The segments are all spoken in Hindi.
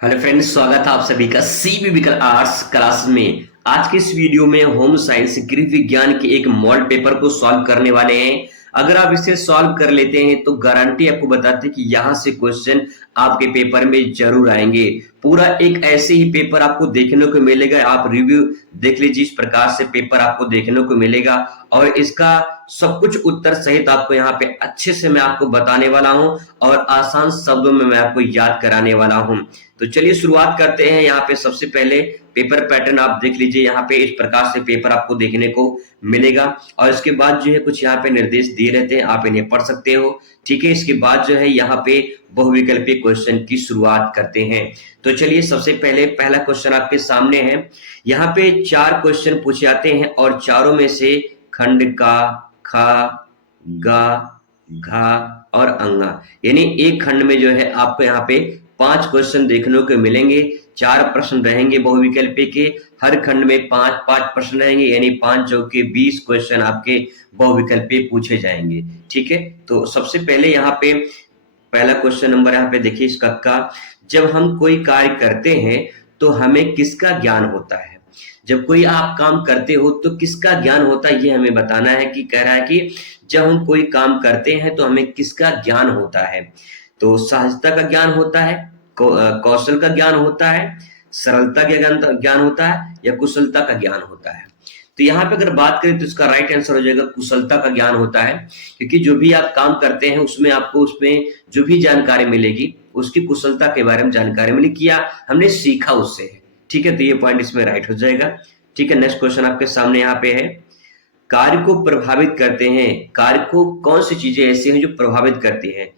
हेलो फ्रेंड्स, स्वागत है आप सभी का सीबीबीकल आर्ट्स क्लास में। आज के इस वीडियो में होम साइंस गृह विज्ञान के एक मॉडल पेपर को सॉल्व करने वाले हैं। अगर आप इसे सॉल्व कर लेते हैं तो गारंटी आपको बताते हैं कि यहाँ से क्वेश्चन आपके पेपर में जरूर आएंगे। पूरा एक ऐसे ही पेपर आपको देखने को मिलेगा। आप रिव्यू देख लीजिए, इस प्रकार से पेपर आपको देखने को मिलेगा और इसका सब कुछ उत्तर सहित आपको यहाँ पे अच्छे से मैं आपको बताने वाला हूँ और आसान शब्दों में मैं आपको याद कराने वाला हूँ। तो चलिए शुरुआत करते हैं। यहाँ पे सबसे पहले पेपर पैटर्न आप देख लीजिए। यहाँ पे इस प्रकार से पेपर आपको देखने को मिलेगा और इसके बाद जो है कुछ यहाँ पे निर्देश दिए रहते हैं, आप इन्हें पढ़ सकते हो। ठीक है, इसके बाद जो है यहाँ पे बहुविकल्पी क्वेश्चन की शुरुआत करते हैं। तो चलिए सबसे पहले पहला क्वेश्चन आपके सामने है। यहाँ पे 4 क्वेश्चन पूछे जाते हैं और चारों में से खंड का, खा, गा, घा और अंगा, यानी एक खंड में जो है आपको यहाँ पे 5 क्वेश्चन देखने को मिलेंगे। 4 प्रश्न रहेंगे बहुविकल्पी के, हर खंड में 5-5 प्रश्न रहेंगे, यानी 5 चौके 20 क्वेश्चन आपके बहुविकल्पी पूछे जाएंगे। ठीक है, तो सबसे पहले यहाँ पे पहला क्वेश्चन नंबर यहाँ पे देखिए इसका का, जब हम कोई कार्य करते हैं तो हमें किसका ज्ञान होता है। जब कोई आप काम करते हो तो किसका ज्ञान होता है, ये हमें बताना है। कि कह रहा है कि जब हम कोई काम करते हैं तो हमें किसका ज्ञान होता है। तो सहजता का ज्ञान होता है, कौशल का ज्ञान होता है, सरलता का ज्ञान होता है या कुशलता का ज्ञान होता है। तो यहाँ पे अगर बात करें तो इसका राइट आंसर हो जाएगा कुशलता का ज्ञान होता है, क्योंकि जो भी आप काम करते हैं उसमें आपको उसमें जो भी जानकारी मिलेगी उसकी कुशलता के बारे में जानकारी मिलेगी, या हमने सीखा उससे। ठीक है, तो ये पॉइंट इसमें राइट हो जाएगा। ठीक है, नेक्स्ट क्वेश्चन आपके सामने यहाँ पे है, कार्य को प्रभावित करते हैं। कार्य को कौन सी चीजें ऐसी हैं जो प्रभावित करती हैं।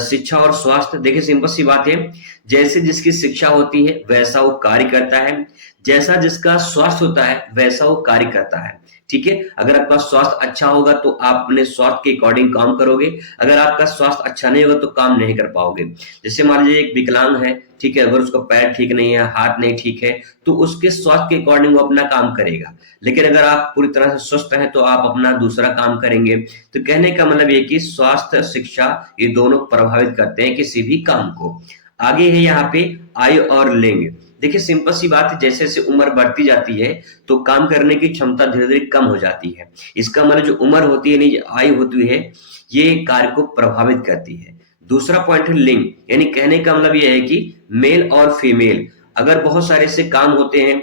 शिक्षा और स्वास्थ्य। देखिए सिंपल सी बात है, जैसे जिसकी शिक्षा होती है वैसा वो कार्य करता है, जैसा जिसका स्वास्थ्य होता है वैसा वो कार्य करता है। ठीक है, अगर आपका स्वास्थ्य अच्छा होगा तो आप अपने स्वास्थ्य के अकॉर्डिंग काम करोगे, अगर आपका स्वास्थ्य अच्छा नहीं होगा तो काम नहीं कर पाओगे। जैसे मान लीजिए एक विकलांग है, ठीक है, अगर उसका पैर ठीक नहीं है, हाथ नहीं ठीक है, तो उसके स्वास्थ्य के अकॉर्डिंग वो अपना काम करेगा। लेकिन अगर आप पूरी तरह से स्वस्थ हैं तो आप अपना दूसरा काम करेंगे। तो कहने का मतलब ये कि स्वास्थ्य शिक्षा ये दोनों प्रभावित करते हैं किसी भी काम को। आगे है यहाँ पे आयु और लिंग। देखिए सिंपल सी बात है, जैसे जैसे उम्र बढ़ती जाती है तो काम करने की क्षमता धीरे धीरे कम हो जाती है। इसका मतलब जो उम्र होती है, नहीं आयु होती है, ये कार्य को प्रभावित करती है। दूसरा पॉइंट है लिंग, यानी कहने का मतलब ये है कि मेल और फीमेल। अगर बहुत सारे ऐसे काम होते हैं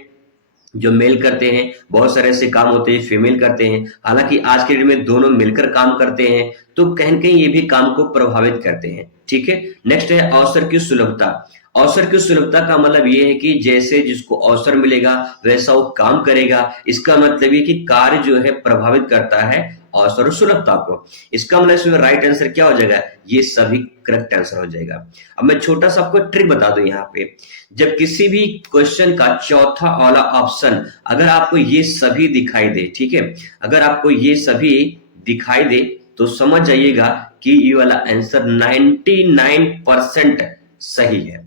जो मेल करते हैं, बहुत सारे ऐसे काम होते हैं फीमेल करते हैं, हालांकि आज के डेट में दोनों मिलकर काम करते हैं, तो कहीं न कहीं ये भी काम को प्रभावित करते हैं। ठीक है, नेक्स्ट है अवसर की सुलभता। अवसर की सुलभता का मतलब ये है कि जैसे जिसको अवसर मिलेगा वैसा वो काम करेगा। इसका मतलब ये कि कार्य जो है प्रभावित करता है अवसर और सुलभता को। इसका मतलब इसमें राइट आंसर क्या हो जाएगा, ये सभी करेक्ट आंसर हो जाएगा। अब मैं छोटा सा आपको ट्रिक बता दूं यहाँ पे, जब किसी भी क्वेश्चन का चौथा वाला ऑप्शन अगर आपको ये सभी दिखाई दे, ठीक है, अगर आपको ये सभी दिखाई दे तो समझ जाइएगा कि ये वाला आंसर 99% सही है।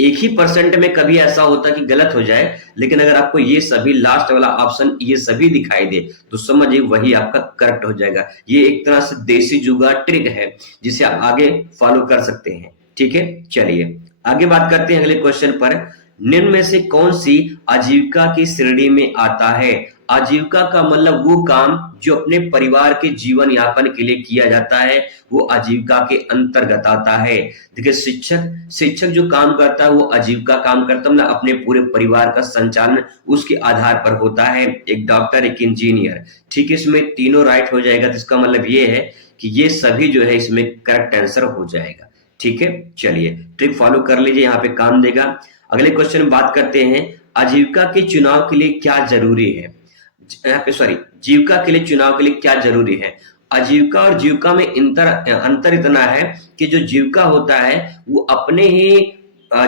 एक ही परसेंट में कभी ऐसा होता कि गलत हो जाए, लेकिन अगर आपको ये सभी लास्ट वाला ऑप्शन ये सभी दिखाई दे तो समझिए वही आपका करेक्ट हो जाएगा। ये एक तरह से देसी जुगाड़ ट्रिक है जिसे आप आगे फॉलो कर सकते हैं। ठीक है, चलिए आगे बात करते हैं अगले क्वेश्चन पर। निम्न में से कौन सी आजीविका की श्रेणी में आता है। आजीविका का मतलब वो काम जो अपने परिवार के जीवन यापन के लिए किया जाता है, वो आजीविका के अंतर्गत आता है। देखिए शिक्षक जो काम करता है वो आजीविका काम करता है, मतलब अपने पूरे परिवार का संचालन उसके आधार पर होता है। एक डॉक्टर, एक इंजीनियर। ठीक है, इसमें तीनों राइट हो जाएगा, तो इसका मतलब ये है कि ये सभी जो है इसमें करेक्ट आंसर हो जाएगा। ठीक है, चलिए ट्रिक फॉलो कर लीजिए, यहाँ पे काम देगा। अगले क्वेश्चन में बात करते हैं, आजीविका के चुनाव के लिए क्या जरूरी है। यहाँ पे जीविका के लिए चुनाव के लिए क्या जरूरी है। आजीविका और जीविका में अंतर इतना है कि जो जीविका होता है वो अपने ही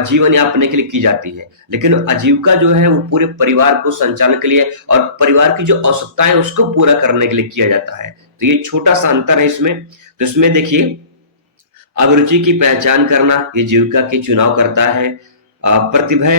जीवन यापन के लिए की जाती है, लेकिन आजीविका जो है वो पूरे परिवार को संचालन के लिए और परिवार की जो आवश्यकताएं उसको पूरा करने के लिए किया जाता है। तो ये छोटा सा अंतर है इसमें। तो इसमें देखिए, अभिरुचि की पहचान करना ये जीविका के चुनाव करता है। प्रतिभा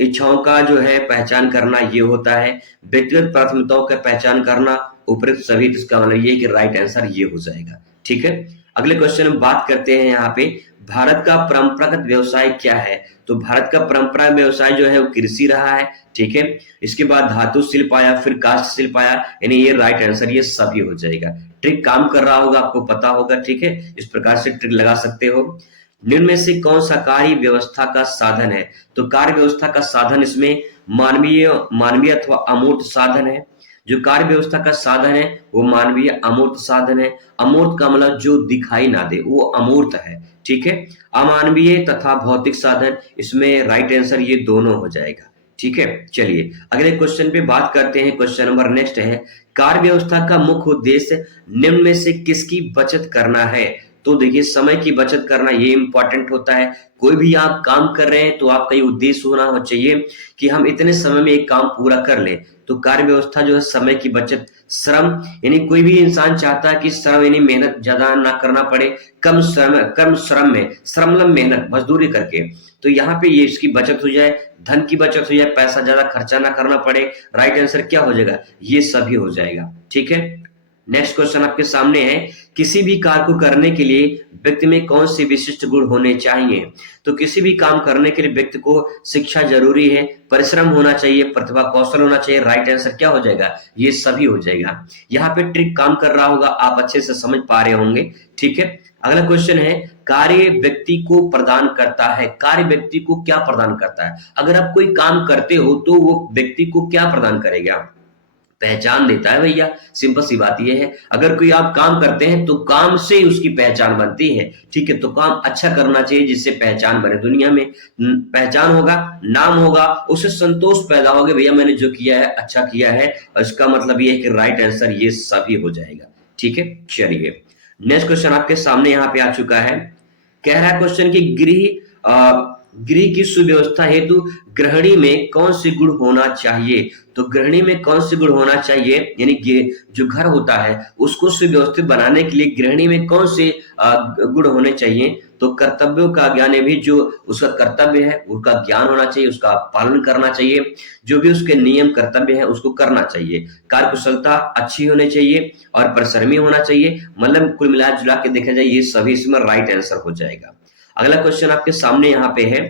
इच्छाओं का जो है पहचान करना ये होता है। व्यक्तिगत प्राथमिकताओं का पहचान करना उपयुक्त सभी, इसका मतलब ये कि राइट आंसर ये हो जाएगा। ठीक है, अगले क्वेश्चन में बात करते हैं यहाँ पे भारत का परंपरागत व्यवसाय क्या है? तो भारत का परंपरा व्यवसाय जो है वो कृषि रहा है, ठीक है। इसके बाद धातु शिल्प आया, फिर काष्ठ शिल्प आया, यानी ये राइट आंसर ये सभी हो जाएगा। ट्रिक काम कर रहा होगा, आपको पता होगा, ठीक है। इस प्रकार से ट्रिक लगा सकते हो। निम्न में से कौन सा कार्य व्यवस्था का साधन है? तो कार्य व्यवस्था का साधन इसमें मानवीय मानवीय अथवा अमूर्त साधन है। जो कार्य व्यवस्था का साधन है वो मानवीय अमूर्त साधन है। अमूर्त का मतलब जो दिखाई ना दे वो अमूर्त है, ठीक है। अमानवीय तथा भौतिक साधन, इसमें राइट आंसर ये दोनों हो जाएगा, ठीक है। चलिए अगले क्वेश्चन पे बात करते हैं। क्वेश्चन नंबर नेक्स्ट है, कार्य व्यवस्था का मुख्य उद्देश्य निम्न में से किसकी बचत करना है? तो देखिए समय की बचत करना ये इंपॉर्टेंट होता है। कोई भी आप काम कर रहे हैं तो आपका ये उद्देश्य होना चाहिए कि हम इतने समय में एक काम पूरा कर लें। तो कार्य व्यवस्था जो है समय की बचत, श्रम, यानी कोई भी इंसान चाहता है कि श्रम यानी मेहनत ज्यादा ना करना पड़े, कम श्रम में, श्रमलम मेहनत मजदूरी करके, तो यहाँ पे ये इसकी बचत हो जाए, धन की बचत हो जाए, पैसा ज्यादा खर्चा ना करना पड़े। राइट आंसर क्या हो जाएगा? ये सभी हो जाएगा, ठीक है। नेक्स्ट क्वेश्चन आपके सामने है, किसी भी कार्य को करने के लिए व्यक्ति में कौन से विशिष्ट गुण होने चाहिए? तो किसी भी काम करने के लिए व्यक्ति को शिक्षा जरूरी है, परिश्रम होना चाहिए, प्रतिभा कौशल होना चाहिए। राइट आंसर क्या हो जाएगा? ये सभी हो जाएगा। यहाँ पे ट्रिक काम कर रहा होगा, आप अच्छे से समझ पा रहे होंगे, ठीक है। अगला क्वेश्चन है, कार्य व्यक्ति को प्रदान करता है। कार्य व्यक्ति को क्या प्रदान करता है? अगर आप कोई काम करते हो तो वो व्यक्ति को क्या प्रदान करेगा? पहचान देता है भैया, सिंपल सी बात ये है। अगर कोई आप काम करते हैं तो काम से उसकी पहचान बनती है, ठीक है। तो काम अच्छा करना चाहिए जिससे पहचान बने दुनिया में, पहचान होगा, नाम होगा, उससे संतोष पैदा होगा, भैया मैंने जो किया है अच्छा किया है, और इसका मतलब ये है कि राइट आंसर ये सभी हो जाएगा, ठीक है। चलिए नेक्स्ट क्वेश्चन आपके सामने यहाँ पे आ चुका है। कह रहा है क्वेश्चन की गृह की सुव्यवस्था हेतु गृहिणी में कौन से गुण होना चाहिए? तो गृहिणी में कौन से गुण होना चाहिए, यानी जो घर होता है उसको सुव्यवस्थित बनाने के लिए गृहिणी में कौन से गुण होने चाहिए? तो कर्तव्यों का ज्ञान है, भी जो उसका कर्तव्य है उसका ज्ञान होना चाहिए, उसका पालन करना चाहिए, जो भी उसके नियम कर्तव्य है उसको करना चाहिए, कार्यकुशलता अच्छी होनी चाहिए और परिश्रमी होना चाहिए। मतलब कुल मिला जुला के देखा जाए ये सभी इसमें राइट आंसर हो जाएगा। अगला क्वेश्चन आपके सामने यहाँ पे है,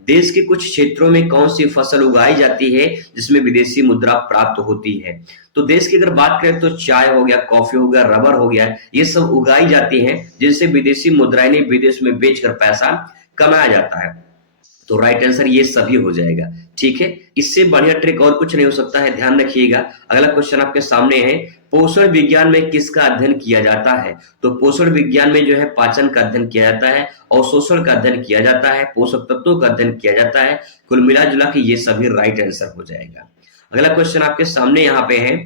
देश के कुछ क्षेत्रों में कौन सी फसल उगाई जाती है जिसमें विदेशी मुद्रा प्राप्त होती है? तो देश की अगर बात करें तो चाय हो गया, कॉफी हो गया, रबर हो गया, ये सब उगाई जाती हैं जिनसे विदेशी मुद्राएं विदेश में बेचकर पैसा कमाया जाता है। तो राइट आंसर ये सभी हो जाएगा, ठीक है। इससे बढ़िया ट्रिक और कुछ नहीं हो सकता है, ध्यान रखिएगा। अगला क्वेश्चन आपके सामने है, पोषण विज्ञान में किसका अध्ययन किया जाता है? तो पोषण विज्ञान में जो है पाचन का अध्ययन किया जाता है, अवशोषण का अध्ययन किया जाता है, पोषक तत्वों का अध्ययन किया जाता है। कुल मिला जुला के ये सभी राइट आंसर हो जाएगा। अगला क्वेश्चन आपके सामने यहाँ पे है,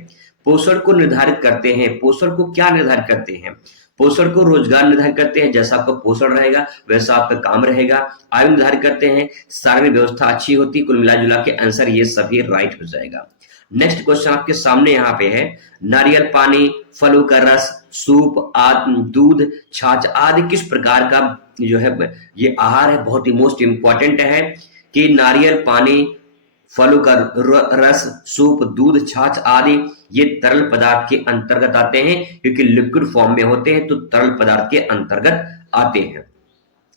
पोषण को निर्धारित करते हैं। पोषण को क्या निर्धारित करते हैं? पोषण को रोजगार निर्धारित करते हैं, जैसा आपका पोषण रहेगा वैसा आपका काम रहेगा। आयु निर्धारित करते हैं, शारीरिक व्यवस्था अच्छी होती। कुल मिला जुला के आंसर ये सभी राइट हो जाएगा। नेक्स्ट क्वेश्चन आपके सामने यहाँ पे है, नारियल पानी, फलों का रस, सूप, दूध, छाछ आदि किस प्रकार का जो है ये आहार है? बहुत ही मोस्ट इंपॉर्टेंट है कि नारियल पानी, फलों का रस, सूप, दूध, छाछ आदि ये तरल पदार्थ के अंतर्गत आते हैं, क्योंकि लिक्विड फॉर्म में होते हैं तो तरल पदार्थ के अंतर्गत आते हैं।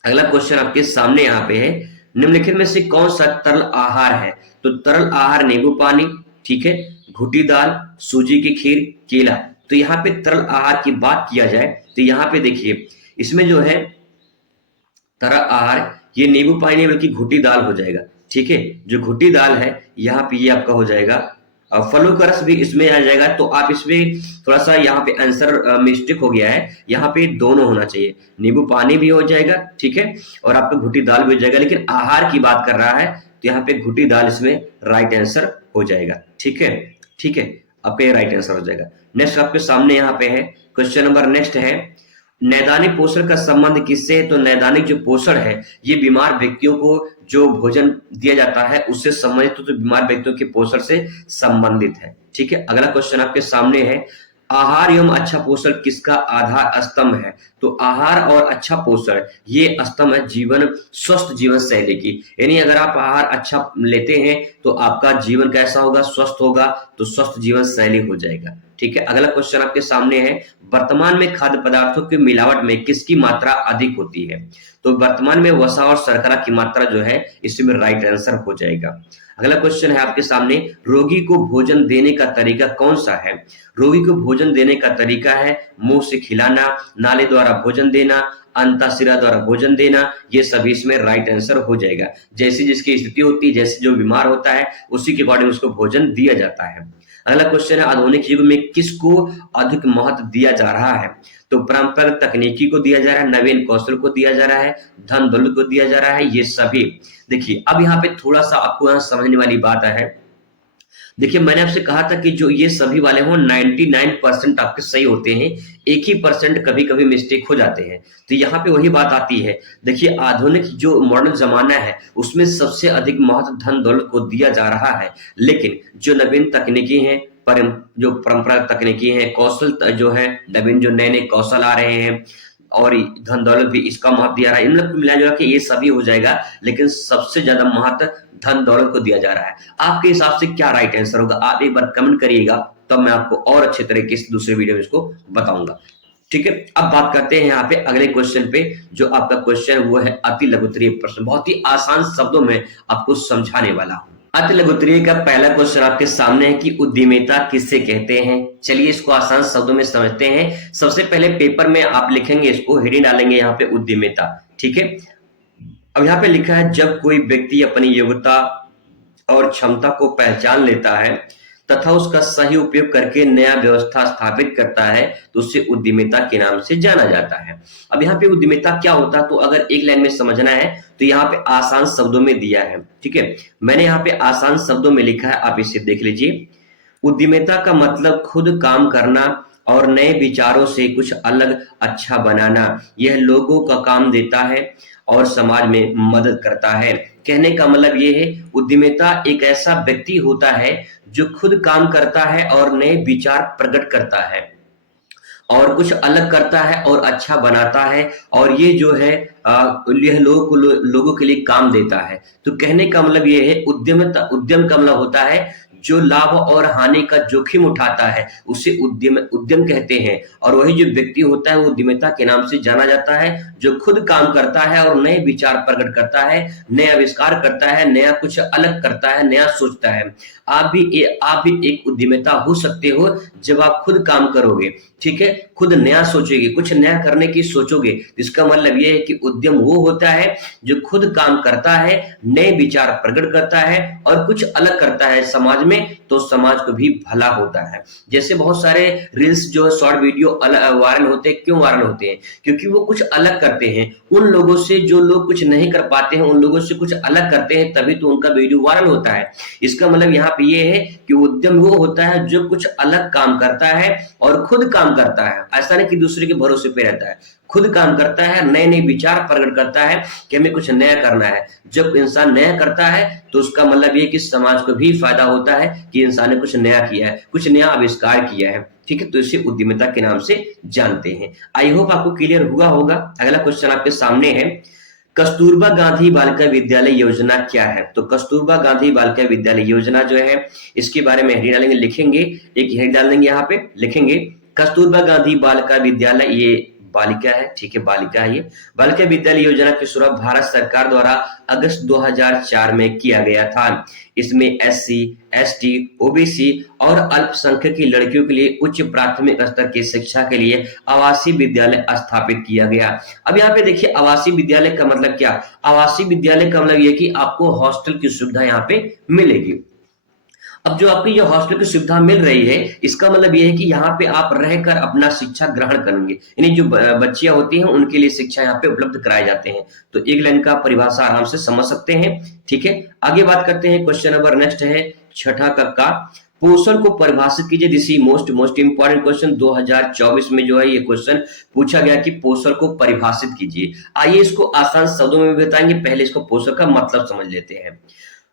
अगला क्वेश्चन आपके सामने यहाँ पे है, निम्नलिखित में से कौन सा तरल आहार है? तो तरल आहार नींबू पानी, ठीक है, घुटी दाल, सूजी की खीर, केला। तो यहाँ पे तरल आहार की बात किया जाए तो यहाँ पे देखिए इसमें जो है तरल आहार ये नींबू पानी बल्कि घुटी दाल हो जाएगा, ठीक है। जो घुटी दाल है यहाँ पे ये आपका हो जाएगा। फलों का रस भी इसमें आ जाएगा। तो आप इसमें थोड़ा सा यहाँ पे आंसर मिस्टेक हो गया है, यहाँ पे दोनों होना चाहिए, नींबू पानी भी हो जाएगा, ठीक है, और आपका घुटी दाल भी हो जाएगा, लेकिन आहार की बात कर रहा है तो यहाँ पे घुटी दाल इसमें राइट आंसर हो जाएगा, ठीक है, ठीक है, आपका राइट आंसर हो जाएगा। नेक्स्ट आपके सामने यहाँ पे है क्वेश्चन नंबर नेक्स्ट है, नैदानिक पोषण का संबंध किससे है? तो नैदानिक जो पोषण है ये बीमार व्यक्तियों को जो भोजन दिया जाता है उससे संबंधित, तो बीमार व्यक्तियों के पोषण से संबंधित है, ठीक है। अगला क्वेश्चन आपके सामने है, आहार एवं अच्छा पोषण किसका आधार स्तंभ है? तो आहार और अच्छा पोषण ये स्तंभ है जीवन स्वस्थ जीवन शैली की। यानी अगर आप आहार अच्छा लेते हैं तो आपका जीवन कैसा होगा, स्वस्थ होगा, तो स्वस्थ जीवन शैली हो जाएगा। ठीक है, अगला क्वेश्चन आपके सामने है, वर्तमान में खाद्य पदार्थों की मिलावट में किसकी मात्रा अधिक होती है? तो वर्तमान में वसा और शर्करा की मात्रा जो है इसमें राइट आंसर हो जाएगा। अगला क्वेश्चन है आपके सामने, रोगी को भोजन देने का तरीका कौन सा है? रोगी को भोजन देने का तरीका है मुंह से खिलाना, नाले द्वारा भोजन देना, अंतःशिरा द्वारा भोजन देना, ये सभी इसमें राइट आंसर हो जाएगा। जैसी जिसकी स्थिति होती है, जैसे जो बीमार होता है उसी के अकॉर्डिंग उसको भोजन दिया जाता है। अगला क्वेश्चन है, आधुनिक युग में किसको अधिक महत्व दिया जा रहा है? तो परंपरागत तकनीकी को दिया जा रहा है, नवीन कौशल को दिया जा रहा है, धन दौलत को दिया जा रहा है, ये सभी। देखिए अब यहाँ पे थोड़ा सा आपको यहाँ समझने वाली बात है। देखिए मैंने आपसे कहा था कि जो ये सभी वाले हों 99% आपके सही होते हैं, 1 ही परसेंट कभी कभी मिस्टेक हो जाते हैं। तो यहाँ पे वही बात आती है। देखिए आधुनिक जो मॉडर्न जमाना है उसमें सबसे अधिक महत्व धन दौलत को दिया जा रहा है, लेकिन जो नवीन तकनीकी हैं, जो परंपरागत तकनीकी हैं, कौशल जो है नवीन, जो नए नए कौशल आ रहे हैं और धन दौलत भी इसका महत्व दिया रहा है, इन लोग को मिला जुला के ये सभी हो जाएगा, लेकिन सबसे ज्यादा महत्व धन दौलत को दिया जा रहा है। आपके हिसाब से क्या राइट आंसर होगा? आप एक बार कमेंट करिएगा, तब मैं आपको और अच्छे तरीके से दूसरे वीडियो में इसको बताऊंगा। ठीक है, अब बात करते हैं यहाँ पे अगले क्वेश्चन पे। जो आपका क्वेश्चन वो है अति लघुत्तरीय प्रश्न, बहुत ही आसान शब्दों में आपको समझाने वाला हूं। अति लघुत्तरीय का पहला क्वेश्चन आपके सामने है कि उद्यमिता किससे कहते हैं? चलिए इसको आसान शब्दों में समझते हैं। सबसे पहले पेपर में आप लिखेंगे, इसको हेडिंग डालेंगे यहाँ पे उद्यमिता। ठीक है, अब यहाँ पे लिखा है, जब कोई व्यक्ति अपनी योग्यता और क्षमता को पहचान लेता है तथा उसका सही उपयोग करके नया व्यवस्था स्थापित करता है तो उसे उद्यमिता के नाम से जाना जाता है। अब यहाँ पे उद्यमिता क्या होता है, तो अगर एक लाइन में समझना है तो यहाँ पे आसान शब्दों में दिया है। ठीक है, मैंने यहाँ पे आसान शब्दों में लिखा है, आप इसे देख लीजिए। उद्यमिता का मतलब खुद काम करना और नए विचारों से कुछ अलग अच्छा बनाना। यह लोगों का काम देता है और समाज में मदद करता है। कहने का मतलब ये है, उद्यमिता एक ऐसा व्यक्ति होता है जो खुद काम करता है और नए विचार प्रकट करता है और कुछ अलग करता है और अच्छा बनाता है, और ये जो है यह लोगों के लिए काम देता है। तो कहने का मतलब ये है, उद्यम का मतलब होता है जो लाभ और हानि का जोखिम उठाता है उसे उद्यम कहते हैं। और वही जो व्यक्ति होता है वो उद्यमिता के नाम से जाना जाता है, जो खुद काम करता है और नए विचार प्रकट करता है, नया आविष्कार करता है, नया कुछ अलग करता है, नया सोचता है। आप भी एक उद्यमिता हो सकते हो जब आप खुद काम करोगे। ठीक है, खुद नया सोचोगे, कुछ नया करने की सोचोगे। इसका मतलब ये है कि उद्यम वो होता है जो खुद काम करता है, नए विचार प्रकट करता है और कुछ अलग करता है समाज में, तो समाज को भी भला होता है। जैसे बहुत सारे रील्स जो है शॉर्ट वीडियो वायरल होते हैं, क्यों वायरल होते हैं? क्योंकि वो कुछ अलग करते हैं। उन लोगों से जो लोग कुछ नहीं कर पाते हैं, उन लोगों से कुछ अलग करते हैं, तभी तो उनका वीडियो वायरल होता है। इसका मतलब यहाँ पे ये है कि उद्यम वो होता है जो कुछ अलग काम करता है और खुद काम करता है। ऐसा नहीं कि दूसरे के भरोसे पे रहता है, खुद काम करता है, नए नए विचार प्रकट करता है कि हमें कुछ नया करना है। जब इंसान नया करता है तो उसका मतलब ये कि समाज को भी फायदा होता है कि इंसान ने कुछ नया किया है, कुछ नया आविष्कार किया है। ठीक है, तो इसे उद्यमिता के नाम से जानते हैं। आई होप आपको क्लियर हुआ होगा। अगला क्वेश्चन आपके सामने है, कस्तूरबा गांधी बालिका विद्यालय योजना क्या है? तो कस्तूरबा गांधी बालिका विद्यालय योजना जो है इसके बारे में हेडिंग डालेंगे, लिखेंगे, एक हेड डाल देंगे, यहाँ पे लिखेंगे कस्तूरबा गांधी बालिका विद्यालय, ये बालिका है। ठीक है, बालिका है। ये बालिका विद्यालय योजना की शुरुआत भारत सरकार द्वारा अगस्त 2004 में किया गया था। इसमें एससी, एसटी, ओबीसी और अल्पसंख्यक की लड़कियों के लिए उच्च प्राथमिक स्तर की शिक्षा के लिए आवासीय विद्यालय स्थापित किया गया। अब यहाँ पे देखिए, आवासीय विद्यालय का मतलब क्या? आवासीय विद्यालय का मतलब ये कि आपको हॉस्टल की सुविधा यहाँ पे मिलेगी। अब जो आपकी ये हॉस्टल की सुविधा मिल रही है, इसका मतलब ये है कि यहाँ पे आप रहकर अपना शिक्षा ग्रहण करेंगे। यानी जो बच्चियां होती हैं उनके लिए शिक्षा यहाँ पे उपलब्ध कराए जाते हैं। तो एक लाइन का परिभाषा आराम से समझ सकते हैं। ठीक है, आगे बात करते हैं। क्वेश्चन नंबर नेक्स्ट है 6ठा का पोषण को परिभाषित कीजिए। This is most important question. 2024 में जो है ये क्वेश्चन पूछा गया कि पोषण को परिभाषित कीजिए। आइए इसको आसान शब्दों में बताएंगे, पहले इसको पोषण का मतलब समझ लेते हैं।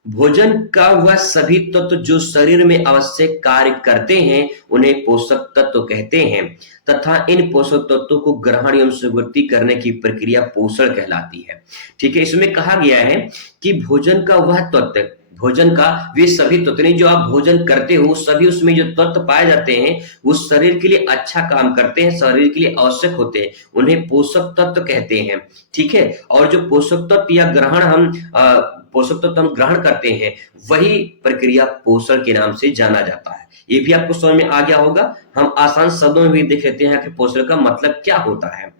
भोजन का वह सभी तत्व जो शरीर में आवश्यक कार्य करते हैं उन्हें पोषक तत्व कहते हैं तथा इन पोषक तत्वों को ग्रहण एवं स्वीकृति करने की प्रक्रिया पोषण कहलाती है। ठीक है, इसमें कहा गया है कि भोजन का वह तत्व, भोजन का वे सभी तत्व नहीं, जो आप भोजन करते हो सभी उसमें जो तत्व पाए जाते हैं वो शरीर के लिए अच्छा काम करते हैं, शरीर के लिए आवश्यक होते हैं, उन्हें पोषक तत्व कहते हैं। ठीक है, और जो पोषक तत्व या ग्रहण हम पोषक तत्व हम ग्रहण करते हैं वही प्रक्रिया पोषण के नाम से जाना जाता है। ये भी आपको समझ में आ गया होगा। हम आसान शब्दों में भी देख लेते हैं कि पोषण का मतलब क्या होता है।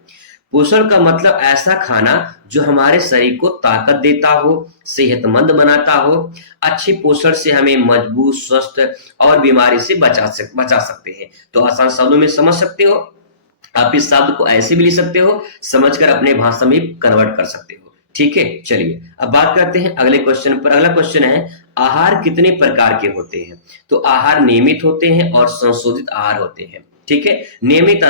पोषण का मतलब ऐसा खाना जो हमारे शरीर को ताकत देता हो, सेहतमंद बनाता हो। अच्छे पोषण से हमें मजबूत, स्वस्थ और बीमारी से बचा सकते हैं। तो आसान शब्दों में समझ सकते हो, आप इस शब्द को ऐसे भी लिख सकते हो, समझकर अपने भाषा में कन्वर्ट कर सकते हो। ठीक है, चलिए अब बात करते हैं अगले क्वेश्चन पर। अगला क्वेश्चन है, आहार कितने प्रकार के होते हैं? तो आहार नियमित होते हैं और संशोधित आहार होते हैं। ठीक है, नियमित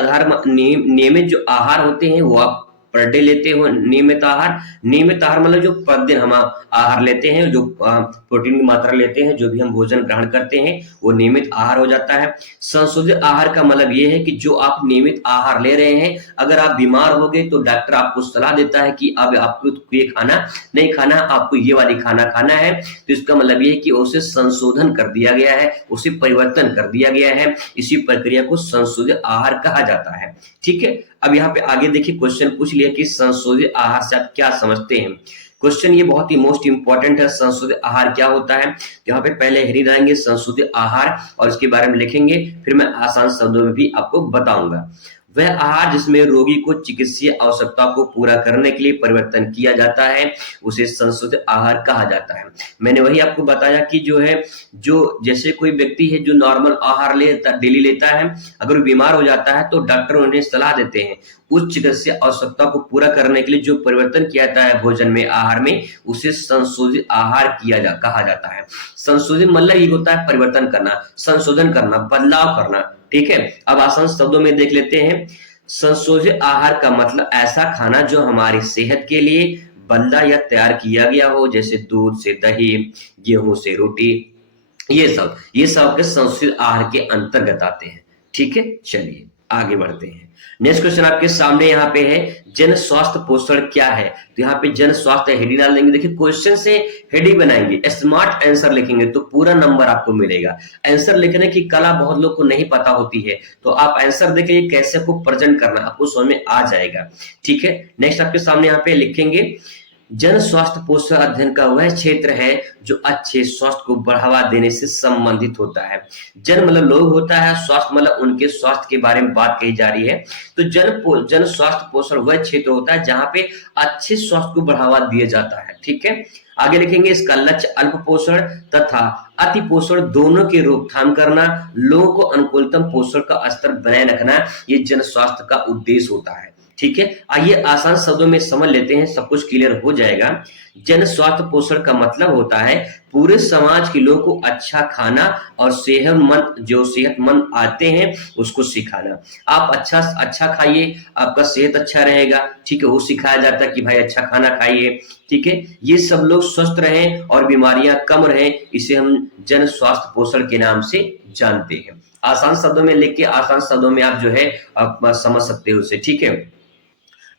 जो आहार होते हैं वो आप पर डे लेते हो। नियमित आहार मतलब जो प्रतिदिन हम आहार लेते हैं, जो प्रोटीन की मात्रा लेते हैं, जो भी हम भोजन ग्रहण करते हैं वो नियमित आहार हो जाता है। संशोधित आहार का मतलब ये है कि जो आप नियमित आहार ले रहे हैं, अगर आप बीमार हो गए तो डॉक्टर आपको सलाह देता है कि अब आपको ये खाना नहीं खाना, आपको ये वाली खाना खाना है, तो इसका मतलब ये है कि उसे संशोधन कर दिया गया है, उसे परिवर्तन कर दिया गया है। इसी प्रक्रिया को संशोधित आहार कहा जाता है। ठीक है, अब यहाँ पे आगे देखिए, क्वेश्चन पूछ लिया कि संशोधित आहार से आप क्या समझते हैं। क्वेश्चन ये बहुत ही मोस्ट इंपॉर्टेंट है, संशोधित आहार क्या होता है। यहाँ पे पहले हेडिंग डालेंगे संशोधित आहार और इसके बारे में लिखेंगे, फिर मैं आसान शब्दों में भी आपको बताऊंगा। वह आहार जिसमें रोगी को चिकित्सीय आवश्यकता को पूरा करने के लिए परिवर्तन किया जाता है उसे संशोधित आहार कहा जाता है। मैंने वही आपको बताया कि जो है, जो जैसे कोई व्यक्ति है जो नॉर्मल आहार डेली लेता है, अगर बीमार हो जाता है तो डॉक्टर उन्हें सलाह देते हैं उस चिकित्सीय आवश्यकता को पूरा करने के लिए जो परिवर्तन किया जाता है भोजन में, आहार में, उसे संशोधित आहार कहा जाता है। संशोधित मतलब ये होता है परिवर्तन करना, संशोधन करना, बदलाव करना। ठीक है, अब आसान शब्दों में देख लेते हैं। संशोधित आहार का मतलब ऐसा खाना जो हमारी सेहत के लिए बदला या तैयार किया गया हो, जैसे दूध से दही, गेहूं से रोटी, ये सब के संशोधित आहार के अंतर्गत आते हैं। ठीक है, चलिए आगे बढ़ते हैं। नेक्स्ट क्वेश्चन आपके सामने यहाँ पे है, जन स्वास्थ्य पोषण क्या है? तो यहाँ पे जन स्वास्थ्य हेडिंग डाल देंगे। देखिए क्वेश्चन से हेडिंग बनाएंगे, स्मार्ट आंसर लिखेंगे तो पूरा नंबर आपको मिलेगा। आंसर लिखने की कला बहुत लोग को नहीं पता होती है, तो आप आंसर देखिए कैसे को प्रेजेंट करना आपको समझ में आ जाएगा। ठीक है, नेक्स्ट आपके सामने यहाँ पे लिखेंगे, जन स्वास्थ्य पोषण अध्ययन का वह क्षेत्र है जो अच्छे स्वास्थ्य को बढ़ावा देने से संबंधित होता है। जन मतलब लोग होता है, स्वास्थ्य मतलब उनके स्वास्थ्य के बारे में बात कही जा रही है। तो जन स्वास्थ्य पोषण वह क्षेत्र होता है जहां पे अच्छे स्वास्थ्य को बढ़ावा दिया जाता है। ठीक है, आगे लिखेंगे, इसका लक्ष्य अल्प पोषण तथा अति पोषण दोनों की रोकथाम करना, लोगों को अनुकूलतम पोषण का स्तर बनाए रखना, ये जन स्वास्थ्य का उद्देश्य होता है। ठीक है, आइए आसान शब्दों में समझ लेते हैं, सब कुछ क्लियर हो जाएगा। जन स्वास्थ्य पोषण का मतलब होता है पूरे समाज के लोगों को अच्छा खाना और सेहतमंद आते हैं उसको सिखाना। आप अच्छा खाइए, आपका सेहत अच्छा रहेगा। ठीक है, वो सिखाया जाता है कि भाई अच्छा खाना खाइए। ठीक है, ये सब लोग स्वस्थ रहें और बीमारियां कम रहें, इसे हम जन स्वास्थ्य पोषण के नाम से जानते हैं। आसान शब्दों में लिख के आसान शब्दों में आप जो है आप समझ सकते हो उसे। ठीक है,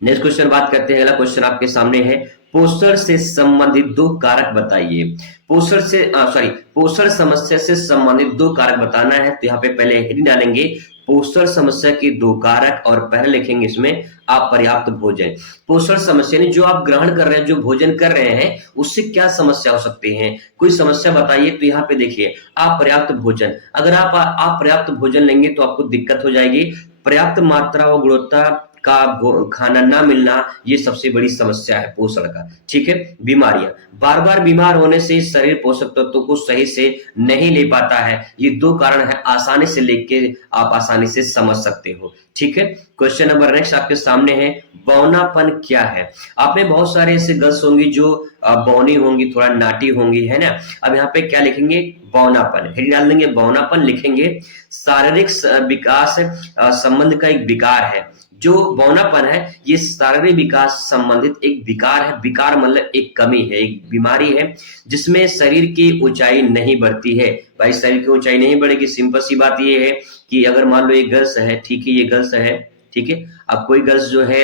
नेक्स्ट क्वेश्चन बात करते हैं। अगला क्वेश्चन आपके सामने है, पोषण से संबंधित दो कारक बताइए। पोषण समस्या से संबंधित दो कारक बताना है। तो यहाँ पे पहले हेडिंग डालेंगे, पोषण समस्या के दो कारक, और पहले लिखेंगे इसमें आप पर्याप्त भोजन। पोषण समस्या जो आप ग्रहण कर रहे हैं, जो भोजन कर रहे हैं, उससे क्या समस्या हो सकती है, कोई समस्या बताइए। तो यहाँ पे देखिए, आप पर्याप्त भोजन, अगर आप पर्याप्त भोजन लेंगे तो आपको दिक्कत हो जाएगी। पर्याप्त मात्रा और गुणवत्ता का खाना ना मिलना, ये सबसे बड़ी समस्या है पोषण का। ठीक है, बीमारियां, बार बार बीमार होने से शरीर पोषक तत्वों को सही से नहीं ले पाता है। ये दो कारण है, आसानी से लेके आप आसानी से समझ सकते हो। ठीक है, क्वेश्चन नंबर नेक्स्ट आपके सामने है, बौनापन क्या है? आपने बहुत सारे ऐसे गर्ल्स होंगी जो बौनी होंगी, थोड़ा नाटी होंगी, है ना। अब यहाँ पे क्या लिखेंगे, बौनापन, हेडिंग डाल देंगे, बौनापन लिखेंगे। शारीरिक विकास संबंध का एक विकार है जो बौनापन है ये शारीरिक विकास संबंधित एक विकार है। विकार मतलब एक कमी है, एक बीमारी है जिसमें शरीर की ऊंचाई नहीं बढ़ती है। भाई शरीर की ऊंचाई नहीं बढ़ेगी, सिंपल सी बात ये है कि अगर मान लो ये गर्ल्स है, ठीक है, ये गर्ल्स है, ठीक है, अब कोई गर्ल्स जो है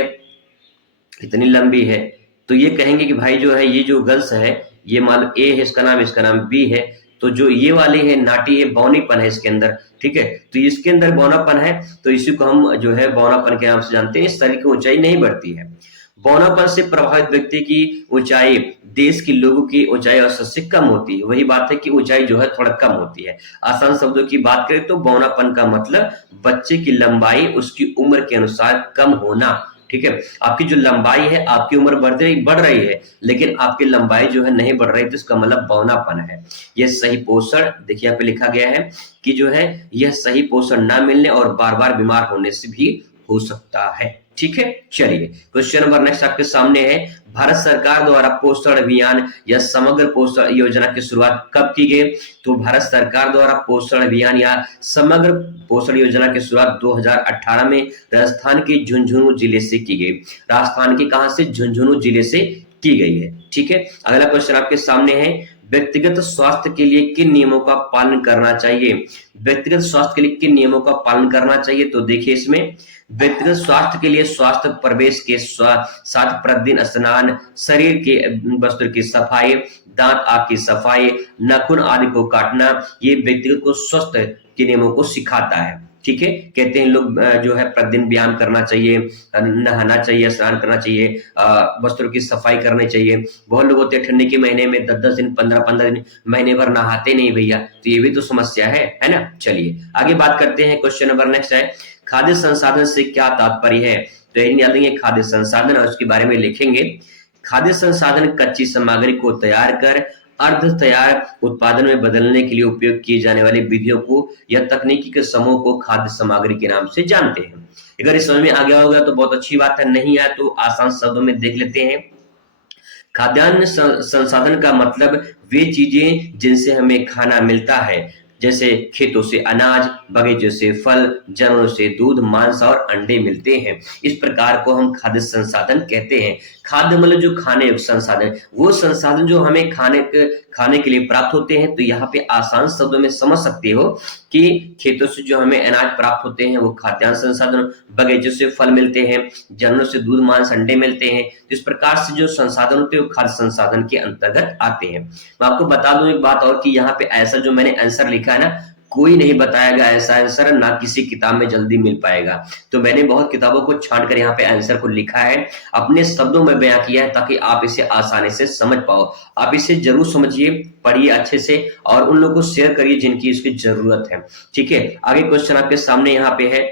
इतनी लंबी है तो ये कहेंगे कि भाई जो है ये जो गर्ल्स है, ये मान लो ए है, इसका नाम बी है, तो जो ये वाली है नाटी है, बौनीपन है इसके अंदर, ठीक है, तो इसके अंदर बौनापन है, तो इसी को हम जो है बौनापन के नाम से जानते हैं। इस शरीर की ऊंचाई नहीं बढ़ती है। बौनापन से प्रभावित व्यक्ति की ऊंचाई देश के लोगों की ऊंचाई औसत से कम होती है। वही बात है कि ऊंचाई जो है थोड़ा कम होती है। आसान शब्दों की बात करें तो बौनापन का मतलब बच्चे की लंबाई उसकी उम्र के अनुसार कम होना, ठीक है। आपकी जो लंबाई है, आपकी उम्र बढ़ रही है लेकिन आपकी लंबाई जो है नहीं बढ़ रही, तो इसका मतलब बौनापन है। यह सही पोषण, देखिए यहाँ पे लिखा गया है कि जो है यह सही पोषण ना मिलने और बार बार बीमार होने से भी हो सकता है, ठीक है। चलिए क्वेश्चन नंबर नेक्स्ट आपके सामने है, भारत सरकार द्वारा पोषण अभियान या समग्र पोषण योजना की शुरुआत कब की गई? तो भारत सरकार द्वारा पोषण अभियान या समग्र पोषण योजना की शुरुआत 2018 में राजस्थान के झुंझुनू जिले से की गई। राजस्थान के कहां से? झुंझुनू जिले से की गई है, ठीक है। अगला क्वेश्चन आपके सामने है, व्यक्तिगत स्वास्थ्य के लिए किन नियमों का पालन करना चाहिए? व्यक्तिगत स्वास्थ्य के लिए किन नियमों का पालन करना चाहिए? तो देखिए इसमें व्यक्तिगत स्वास्थ्य के लिए स्वास्थ्य प्रवेश के साथ प्रतिदिन स्नान, शरीर के वस्त्र की सफाई, दांत आंख की सफाई, नाखून आदि को काटना, ये व्यक्तिगत को स्वस्थ के नियमों को सिखाता है, ठीक है। कहते हैं लोग जो है प्रतिदिन व्यायाम करना चाहिए, नहाना चाहिए, स्नान करना चाहिए, वस्त्रों की सफाई करनी चाहिए। बहुत लोग होते हैं ठंडी के महीने में 10-10 दिन, 15-15 दिन, महीने भर नहाते नहीं भैया, तो ये भी तो समस्या है ना। चलिए आगे बात करते हैं। क्वेश्चन नंबर नेक्स्ट है, खाद्य संसाधन से क्या तात्पर्य है? तो यही निकालेंगे खाद्य संसाधन और उसके बारे में लिखेंगे। खाद्य संसाधन कच्ची सामग्री को तैयार कर अर्ध तैयार उत्पादन में बदलने के लिए उपयोग किए जाने वाली विधियों को या तकनीकी के समूह को खाद्य सामग्री के नाम से जानते हैं। अगर इस समझ में आ गया होगा तो बहुत अच्छी बात है, नहीं आया तो आसान शब्दों में देख लेते हैं। खाद्यान्न संसाधन का मतलब वे चीजें जिनसे हमें खाना मिलता है, जैसे खेतों से अनाज, बगीचे से फल, जानवरों से दूध, मांस और अंडे मिलते हैं। इस प्रकार को हम खाद्य संसाधन कहते हैं। खाद्य मतलब जो खाने योग्य संसाधन, वो संसाधन जो हमें खाने के लिए प्राप्त होते हैं। तो यहाँ पे आसान शब्दों में समझ सकते हो कि खेतों से जो हमें अनाज प्राप्त होते हैं वो खाद्यान्न संसाधन, बगीचों से फल मिलते हैं, जानवरों से दूध, मांस, अंडे मिलते हैं। तो इस प्रकार से जो संसाधन होते हैं वो खाद्य संसाधन के अंतर्गत आते हैं। मैं आपको बता दूं एक बात और कि यहाँ पे ऐसा जो मैंने आंसर लिखा है ना, कोई नहीं बताएगा ऐसा आंसर, ना किसी किताब में जल्दी मिल पाएगा। तो मैंने बहुत किताबों को छांट कर यहाँ पे आंसर को लिखा है, अपने शब्दों में बयां किया है ताकि आप इसे आसानी से समझ पाओ। आप इसे जरूर समझिए, पढ़िए अच्छे से और उन लोगों को शेयर करिए जिनकी इसकी जरूरत है, ठीक है। आगे क्वेश्चन आपके सामने यहाँ पे है,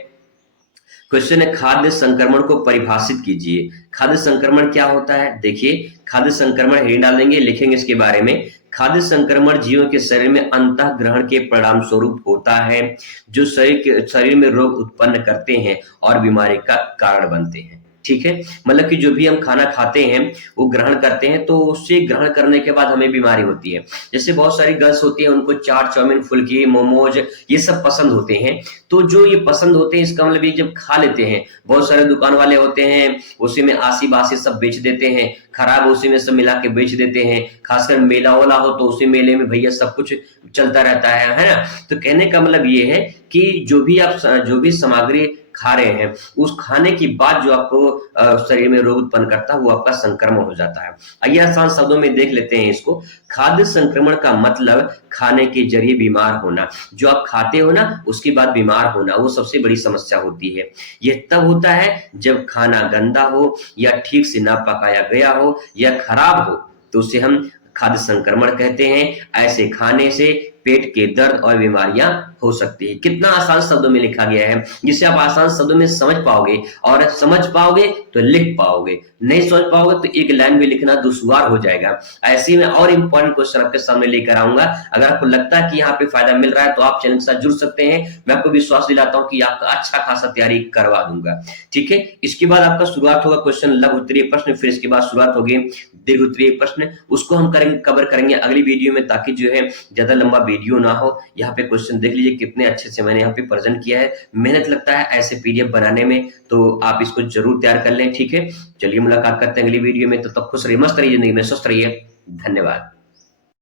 क्वेश्चन है खाद्य संक्रमण को परिभाषित कीजिए। खाद्य संक्रमण क्या होता है? देखिए खाद्य संक्रमण हेडिंग डाल देंगे, लिखेंगे इसके बारे में। खाद्य संक्रमण जीवों के शरीर में अंतः ग्रहण के परिणाम स्वरूप होता है जो शरीर में रोग उत्पन्न करते हैं और बीमारी का कारण बनते हैं, ठीक है। मतलब कि जो भी हम खाना खाते हैं वो ग्रहण करते हैं, तो उससे ग्रहण करने के बाद हमें बीमारी होती है। जैसे बहुत सारी गर्ल्स होती है, उनको चाट, चाउमीन, फुल्की, मोमोज ये सब पसंद होते हैं। तो जो ये पसंद होते हैं इसका मतलब ये जब खा लेते हैं, बहुत सारे दुकान वाले होते हैं उसी में आसी बासी सब बेच देते हैं, खराब उसी में सब मिला के बेच देते हैं। खासकर मेला वाला हो तो उसी मेले में भैया सब कुछ चलता रहता है ना। तो कहने का मतलब ये है कि जो भी सामग्री खा रहे हैं, उस खाने के बाद जो आपको शरीर में रोग उत्पन्न करता है वो आपका संक्रमण हो जाता है। आइए आसान शब्दों में देख लेते हैं इसको। खाद्य संक्रमण का मतलब खाने के जरिए बीमार होना। जो आप खाते हो ना उसके बाद बीमार होना, वो सबसे बड़ी समस्या होती है। यह तब होता है जब खाना गंदा हो या ठीक से ना पकाया गया हो या खराब हो, तो उसे हम खाद्य संक्रमण कहते हैं। ऐसे खाने से पेट के दर्द और बीमारियां हो सकती है। कितना आसान शब्दों में लिखा गया है, जिसे आप आसान शब्दों में समझ पाओगे, और समझ पाओगे तो लिख पाओगे, नहीं समझ पाओगे तो एक लाइन में लिखना दुश्वार हो जाएगा। ऐसे में और इंपॉर्टेंट क्वेश्चन आपके सामने लेकर आऊंगा। अगर आपको लगता है कि यहाँ पे फायदा मिल रहा है तो आप चैनल के साथ जुड़ सकते हैं। मैं आपको विश्वास दिलाता हूँ कि आपका अच्छा खासा तैयारी करवा दूंगा, ठीक है। इसके बाद आपका शुरुआत होगा क्वेश्चन लघु उत्तरीय प्रश्न, फिर इसके बाद शुरुआत होगी दीर्घ उत्तरीय प्रश्न। उसको हम कवर करेंगे अगली वीडियो में, ताकि जो है ज्यादा लंबा वीडियो ना हो। यहाँ पे क्वेश्चन देख लीजिए देखिए कितने अच्छे से मैंने यहाँ पे प्रेजेंट किया है। मेहनत लगता है ऐसे पीडीएफ बनाने में, तो आप इसको जरूर तैयार कर लें। ठीक है, चलिए मुलाकात करते हैं अगली वीडियो में। तो तब खुश रहिए, मस्त रहिए, जिंदगी में स्वस्थ रहिए। धन्यवाद।